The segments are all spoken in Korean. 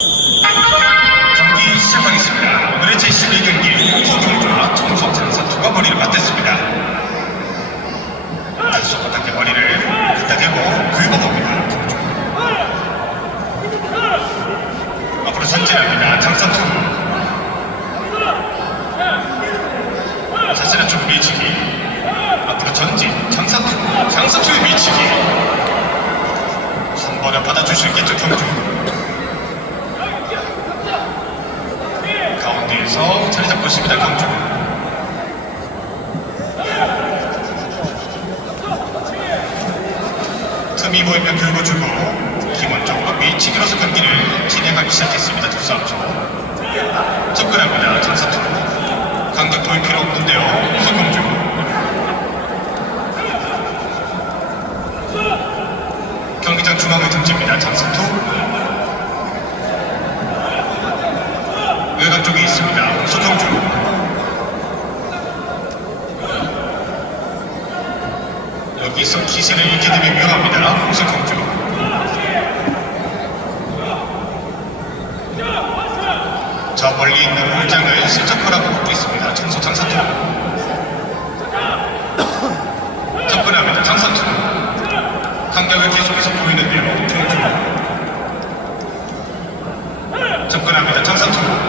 경기 시작하겠습니다. 오늘의 제12경기 홍소경주와 청소장사투가 머리를 맞댔습니다. 손바닥에 머리를 갖다 대고 긁어봅니다. 경주. 앞으로 전진합니다. 장사투. 자세는 좀 미치기. 앞으로 전진. 장사투. 장사투의 미치기. 한 번에 받아줄 수 있겠죠, 경주. 가운데에서 자리 잡고 있습니다. 경주. 틈이 보이면 긁어주고 기본적으로 밀치기로서 경기를 진행하기 시작했습니다. 두 싸움죠. 접근합니다. 장사투. 간격 보일 필요 없는데요. 우선 경주. 경기장 중앙에 등집니다. 장사투. 외곽 쪽에 있습니다. 소경주. 여기서 기세를 잃게 되면 위험합니다. 홍석경주. 저 멀리 있는 울장을 슬쩍 보라고 먹고 있습니다. 청소 장 사투. 접근합니다. 장사투. 간격을 계속해서 보이는데요. 경주. 접근합니다. 장사투.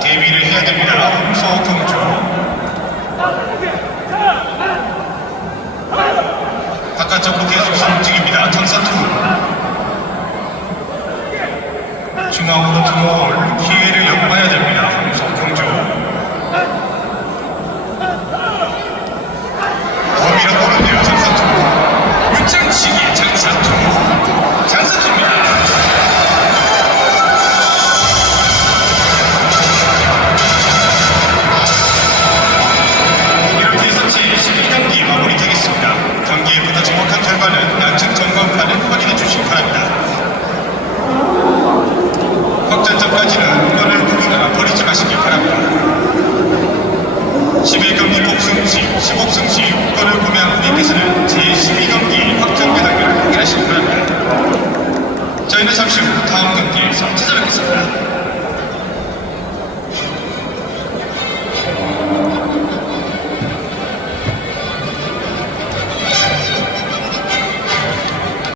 데뷔를 해야 됩니다. 홍소경주. 바깥쪽으로 계속해서 움직입니다. 청사투. 중앙으로 들어올 기 제12경